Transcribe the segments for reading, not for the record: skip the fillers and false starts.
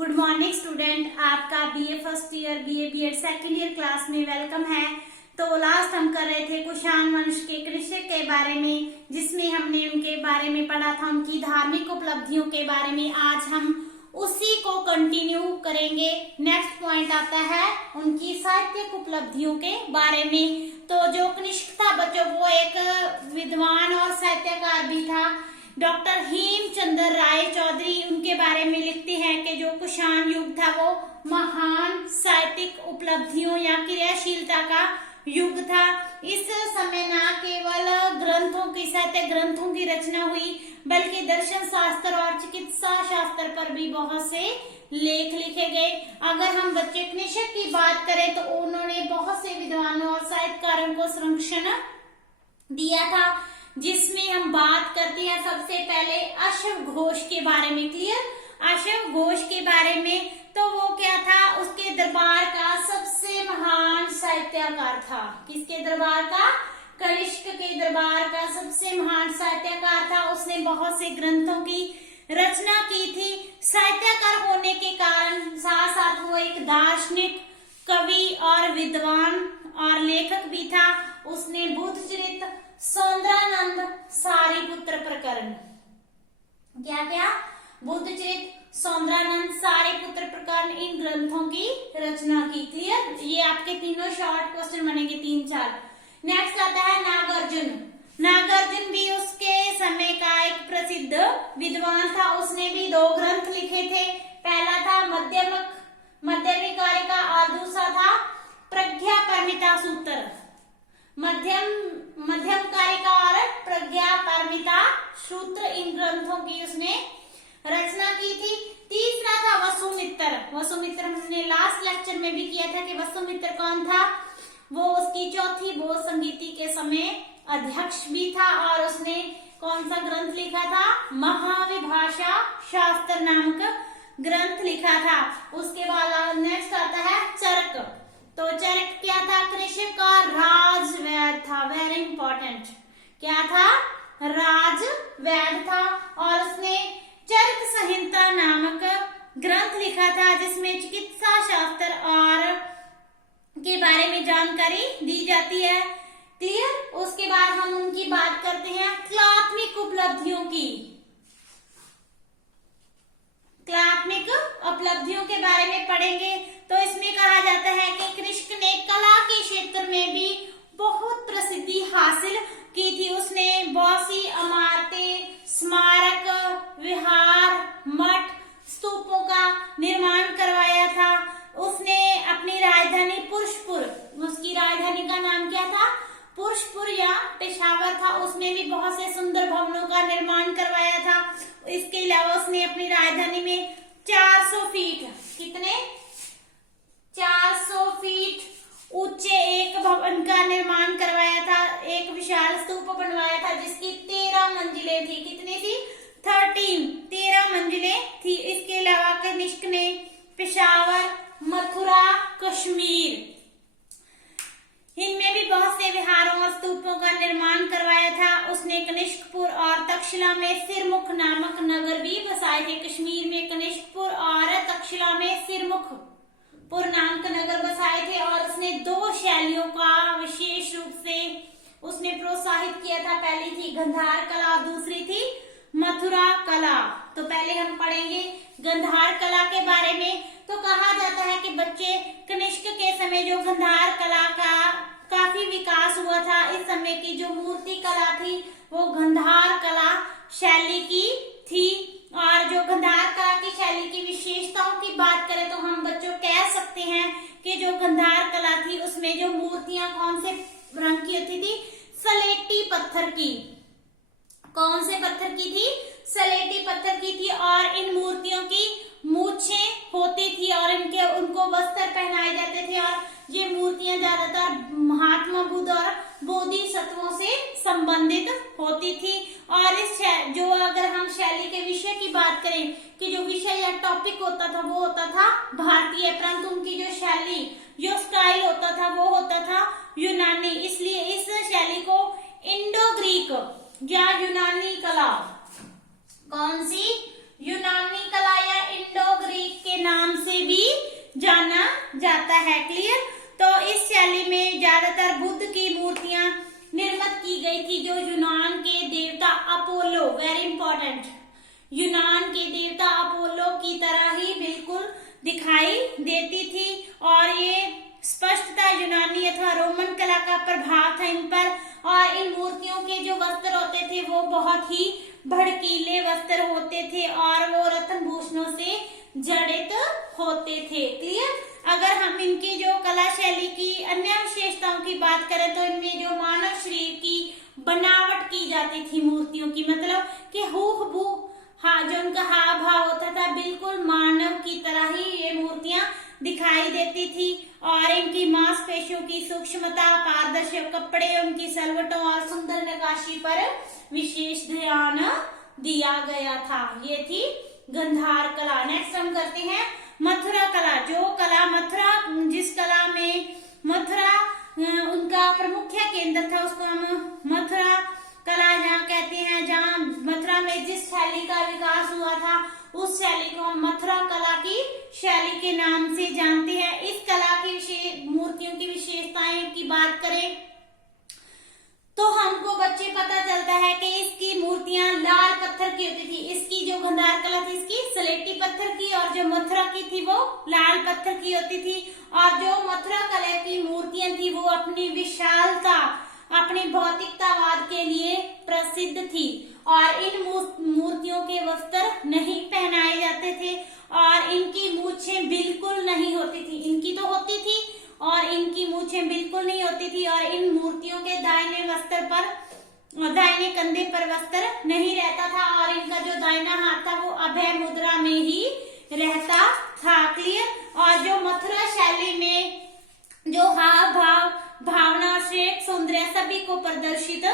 Good morning student, आपका BA first year BA BEd second year class में welcome है। तो लास्ट हम कर रहे थे कुषाण वंश के कृषक के बारे में, जिसमें हमने उनके बारे में पढ़ा था, उनकी धार्मिक उपलब्धियों के बारे में। आज हम उसी को कंटिन्यू करेंगे। नेक्स्ट पॉइंट आता है उनकी साहित्यिक उपलब्धियों के बारे में। तो जो कनिष्क था बच्चों, वो एक विद्वान और साहित्यकार भी था। डॉक्टर हेमचंद्र राय चौधरी उनके बारे में लिखते हैं कि जो कुषाण युग था वो महान साहित्यिक उपलब्धियों या क्रियाशीलता का युग था। इस समय न केवल ग्रंथों की साहित्य ग्रंथों की रचना हुई, बल्कि दर्शन शास्त्र और चिकित्सा शास्त्र पर भी बहुत से लेख लिखे गए। अगर हम बच्चे कनिष्क की बात करें तो उन्होंने बहुत से विद्वानों और साहित्यकारों को संरक्षण दिया था, जिसमें हम बात करते हैं सबसे पहले अश्व घोष के बारे में। क्लियर? अश्व घोष के बारे में तो वो क्या था, उसके दरबार का सबसे महान साहित्यकार था। किसके दरबार का? कनिष्क के दरबार का सबसे महान साहित्यकार था। उसने बहुत से ग्रंथों की रचना की थी। साहित्यकार होने के कारण साथ साथ वो एक दार्शनिक, कवि और विद्वान और लेखक भी था। उसने बुद्धचरित, सौंदरानंद, सारीपुत्र प्रकरण, क्या क्या? बुद्धचरित, सौंदरानंद, सारीपुत्र प्रकरण, इन ग्रंथों की रचना की। क्लियर? ये आपके तीनों शॉर्ट क्वेश्चन बनेंगे, 3-4। नेक्स्ट आता है नागार्जुन। नागार्जुन भी उसके समय का एक प्रसिद्ध विद्वान था। उसने भी 2 ग्रंथ लिखे थे। पहला था मध्यमिकारिका और दूसरा था प्रज्ञा परमिता सूत्र। मध्यमकारिका और प्रज्ञा परमिता सूत्र, इन ग्रंथों की उसने रचना की थी। तीसरा था वसुमित्र। वसुमित्र हमने लास्ट लेक्चर में भी किया था कि वसुमित्र कौन था। वो उसकी चौथी बोध संगीति के समय अध्यक्ष भी था और उसने कौन सा ग्रंथ लिखा था? महाविभाषा शास्त्र नामक ग्रंथ लिखा था। उसके बाद नेक्स्ट आता है चरक। तो चरक क्या था? कृषक का राजवैद था। Very important. क्या था? राजवैद था। और उसने चरक संहिता नामक ग्रंथ लिखा था, जिसमें चिकित्सा शास्त्र और के बारे में जानकारी दी जाती है। क्लियर? उसके बाद हम उनकी बात करते हैं कलात्मक उपलब्धियों की। कलात्मक उपलब्धियों के बारे में पढ़ेंगे। तो इसमें कहा जाता है कि कनिष्क ने कला के क्षेत्र में भी बहुत प्रसिद्धि हासिल की थी। उसने बहुत सी इमारतें, स्मारक, विहार, मठ, स्तूपों का निर्माण करवाया था। उसने अपनी राजधानी पुरुषपुर, उसकी राजधानी का नाम क्या था? पुरुषपुर या पेशावर था। उसमें भी बहुत से सुंदर भवनों का निर्माण करवाया था। इसके अलावा उसने अपनी राजधानी में 400 फीट, कितने? 400 फीट ऊंचे एक भवन का निर्माण करवाया था। एक विशाल स्तूप बनवाया था जिसकी 13 मंजिलें थी। कितनी थी? 13 मंजिलें थी। इसके अलावा कनिष्क ने पेशावर, मथुरा, कश्मीर, इनमें भी बहुत से विहारों और स्तूपों का निर्माण करवाया था। उसने कनिष्कपुर और तक्षशिला में सिरमुख नामक नगर भी बसाए थे। कश्मीर में कनिष्कपुर और तक्षशिला में सिरमुखपुर नामक नगर बसाए थे। और उसने 2 शैलियों का विशेष रूप से उसने प्रोत्साहित किया था। पहली थी गंधार कला और दूसरी थी मथुरा कला। तो पहले हम पढ़ेंगे गंधार कला के बारे में। तो कहा जाता है कि बच्चे कनिष्क के समय जो गंधार कला का काफी विकास हुआ था। इस समय की जो मूर्ति कला थी वो गंधार कला शैली की थी। और जो गंधार कला की शैली की विशेषताओं की बात करें तो हम बच्चों कह सकते हैं कि जो गंधार कला थी उसमें जो मूर्तियां कौन से रंग की होती थी? सलेटी पत्थर की। कौन से पत्थर की थी? सलेटी पत्थर की थी। और इन मूर्तियों की मूछें होती थी और उनको वस्त्र पहनाए जाते थे। और ये मूर्तियां ज्यादातर महात्मा बुद्ध और बोधिसत्वों से संबंधित होती थी। और इस जो अगर हम शैली के विषय की बात करें कि जो विषय या टॉपिक होता था वो होता था भारतीय, परंतु उनकी जो शैली, जो स्टाइल होता था वो होता था यूनानी। इसलिए इस शैली को इंडो ग्रीक या यूनानी कला, कौन सी? यूनानी कला या इंडो ग्रीक के नाम से भी जाना जाता है। क्लियर। तो इस शैली में ज्यादातर बुद्ध की मूर्तियां निर्मित की गई थी जो यूनान के देवता अपोलो, वेरी इंपॉर्टेंट, यूनान के देवता अपोलो की तरह ही बिल्कुल दिखाई देती थी और ये स्पष्टता यूनानी अथवा रोमन कला का प्रभाव था इन पर। और इन मूर्तियों के जो वस्त्र होते थे वो बहुत ही भड़कीले वस्त्र होते थे और वो रत्न भूषणों से जड़ित होते थे। क्लियर। अगर हम इनकी जो कला शैली की अन्य विशेषताओं की बात करें तो इनमें जो मानव शरीर की बनावट की जाती थी मूर्तियों की, मतलब कि हूबहू जो उनका हाव भाव होता था बिल्कुल मानव की तरह ही ये मूर्तियां दिखाई देती थी। और इनकी मांसपेशियों की सूक्ष्मता, पारदर्शी कपड़े, उनकी सलवटों और सुंदर नक्काशी पर विशेष ध्यान दिया गया था। ये थी गंधार कला। नेक्स्ट हम करते हैं मथुरा कला। जो कला मथुरा, जिस कला में मथुरा उनका प्रमुख केंद्र था उसको हम मथुरा कला जहाँ कहते हैं, जहाँ मथुरा में जिस शैली का विकास हुआ था उस शैली को हम मथुरा कला की शैली के नाम से जानते हैं। इस कला की मूर्तियों की विशेषताएं की बात करें तो हमको बच्चे पता चलता है कि इसकी मूर्तियां लाल पत्थर की होती थी। इसकी जो गंधार कला थी इसकी सलेटी पत्थर की और जो मथुरा की थी वो लाल पत्थर की होती थी। और जो मथुरा कला की मूर्तियां थी वो अपनी विशालता, अपनी भौतिकतावाद के लिए प्रसिद्ध थी। और इन मूर्तियों के वस्त्र नहीं पहनाए जाते थे और इनकी मूछें बिल्कुल नहीं होती थी। इनकी तो होती थी और इनकी मूछें बिल्कुल नहीं होती थी। और इन मूर्तियों के दाहिने कंधे पर वस्त्र नहीं रहता था और इनका जो दाहिना हाथ था वो अभय मुद्रा में ही रहता था। क्लियर। और जो मथुरा शैली में जो हाव भाव, भावना, श्रेष्ठ सौंदर्य सभी को प्रदर्शित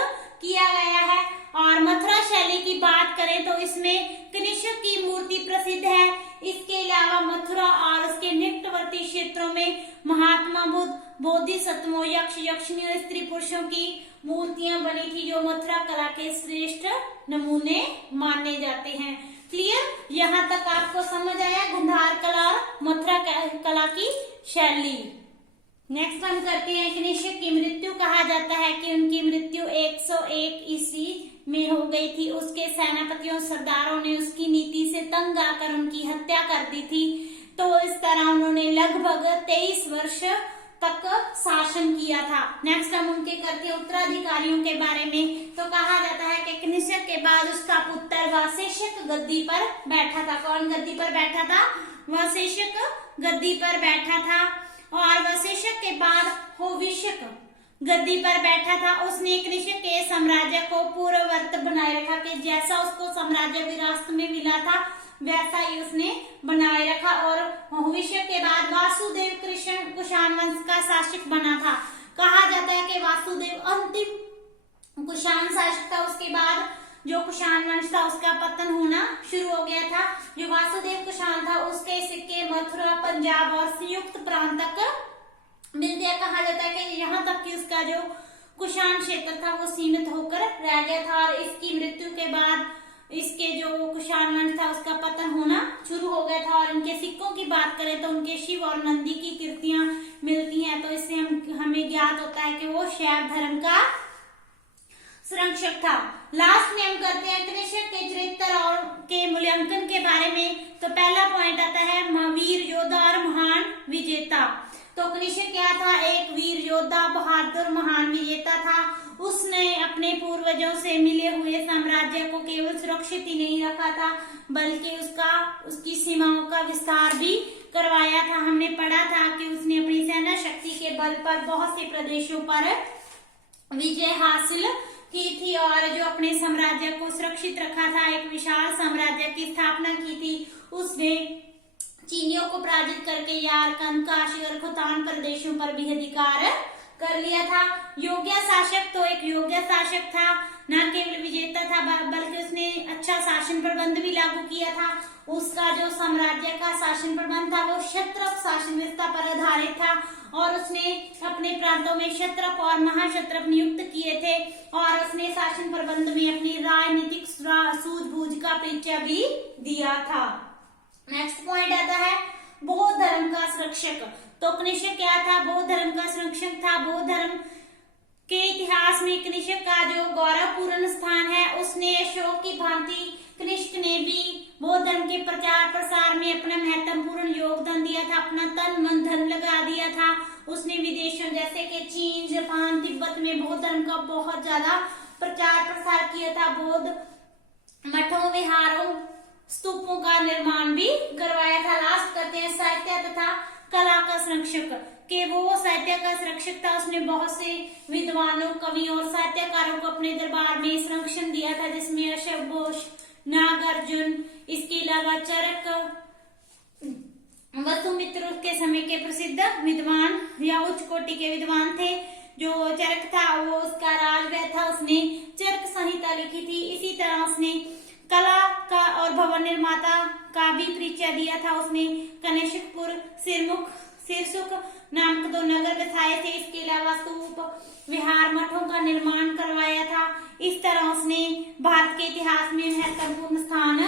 किया गया है। और मथुरा शैली की बात करें तो इसमें कनिष्क की मूर्ति प्रसिद्ध है। इसके अलावा मथुरा और उसके निकटवर्ती क्षेत्रों में महात्मा बुद्ध, बोधिसत्वों, यक्ष, यक्षिणियों, स्त्री पुरुषों की मूर्तियां बनी थी जो मथुरा कला के श्रेष्ठ नमूने माने जाते हैं। क्लियर। यहाँ तक आपको समझ आया गंधार कला और मथुरा कला की शैली। नेक्स्ट हम करते हैं कनिष्क की मृत्यु। कहा जाता है कि उनकी मृत्यु 101 ईस्वी में हो गई थी। उसके सेनापतियों, सरदारों ने उसकी नीति से तंग आकर उनकी हत्या कर दी थी। तो इस तरह उन्होंने लगभग 23 वर्ष तक शासन किया था। नेक्स्ट हम उनके करते उत्तराधिकारियों के बारे में। तो कहा जाता है कि कनिष्क के बाद उसका पुत्र वशिष्ठ गद्दी पर बैठा था। कौन गद्दी पर बैठा था? वशिष्ठ गद्दी पर बैठा था। और वशिष्ठ के बाद होविष्क गद्दी पर बैठा था। उसने कनिष्क के साम्राज्य को पूर्ववत बनाए रखा कि जैसा उसको साम्राज्य विरासत में मिला था वैसा ही उसने बनाए रखा। और होविष्क के बाद वासुदेव कुषाण वंश का शासक बना था। कहा जाता है कि वासुदेव अंतिम कुषाण शासक था। उसके बाद जो कुषाण वंश था उसका पतन होना शुरू हो गया था। जो वासुदेव कुषाण था उसके सिक्के मथुरा, पंजाब और संयुक्त प्रांत तक मिलते हैं। कहा जाता है कि यहाँ तक कि उसका जो कुषाण क्षेत्र था वो सीमित होकर रह गया था। और इसकी मृत्यु के बाद इसके जो कुषाण वंश था उसका पतन होना शुरू हो गया था। और इनके सिक्कों की बात करें तो उनके शिव और नंदी की कीर्तियां मिलती हैं। तो इससे हमें ज्ञात होता है कि वो शैव धर्म का संरक्षक था। लास्ट में हम करते हैं कनिष्क के चरित्र और के मूल्यांकन के बारे में। तो पहला पॉइंट आता है महावीर योद्धा और महान विजेता। तो कनिष्क क्या था? एक वीर योद्धा, बहादुर, महान विजेता था। उसने अपने पूर्वजों से मिले हुए साम्राज्य को केवल सुरक्षित ही नहीं रखा था बल्कि उसकी सीमाओं का विस्तार भी करवाया था। हमने पढ़ा था कि उसने अपनी सेना शक्ति के बल पर बहुत से प्रदेशों पर विजय हासिल की थी और जो अपने साम्राज्य को सुरक्षित रखा था, एक विशाल साम्राज्य की स्थापना की थी। उसने चीनियों को पराजित करके यारकंद, काशी और खोतान प्रदेशों पर भी अधिकार कर लिया था। योग्य शासक तो एक योग्य शासक था, न केवल विजेता था बल्कि उसने अच्छा शासन प्रबंध भी लागू किया था। उसका जो साम्राज्य का शासन प्रबंध था वो क्षत्रप शासन व्यवस्था पर आधारित था और उसने अपने प्रांतों में क्षत्रप और महाक्षत्रप नियुक्त किए थे और उसने शासन प्रबंध में अपनी राजनीतिक सूझबूझ का परिचय भी दिया था। नेक्स्ट पॉइंट आता है संरक्षक। तो कनिष्क क्या था? बौद्ध धर्म का संरक्षक था। बौद्ध धर्म के इतिहास में कनिष्क का जो गौरवपूर्ण स्थान है, उसने अशोक की भांति कनिष्क ने भी बौद्ध धर्म के प्रचार प्रसार में अपना महत्वपूर्ण योगदान दिया था, अपना तन मन धन लगा दिया था। उसने विदेशों जैसे कि चीन, जापान, तिब्बत में बौद्ध धर्म का बहुत ज्यादा प्रचार प्रसार किया था। बौद्ध मठों, विहारों, स्तूपों का निर्माण भी करवाया था। लास्ट करते हैं साहित्य तथा कला का संरक्षक के वो साहित्य का संरक्षक था। उसने बहुत से विद्वानों, कवियों और साहित्यकारों को अपने दरबार में संरक्षण दिया था, जिसमें अशोक घोष, नागार्जुन, इसके अलावा चरक, वसुमित्र के समय के प्रसिद्ध विद्वान या उच्च कोटि के विद्वान थे। जो चरक था वो उसका राजवैद्य था, उसने चरक संहिता लिखी थी। इसी तरह उसने कला का और भवन निर्माता का भी परिचय दिया था। उसने कनिष्कपुर, सिरसुख नामक 2 नगर बसाए थे। इसके अलावा स्तूप, विहार, मठों का निर्माण करवाया था। इस तरह उसने भारत के इतिहास में महत्वपूर्ण स्थान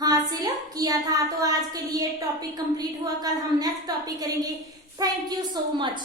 हासिल किया था। तो आज के लिए टॉपिक कंप्लीट हुआ। कल हम नेक्स्ट टॉपिक करेंगे। Thank you so much.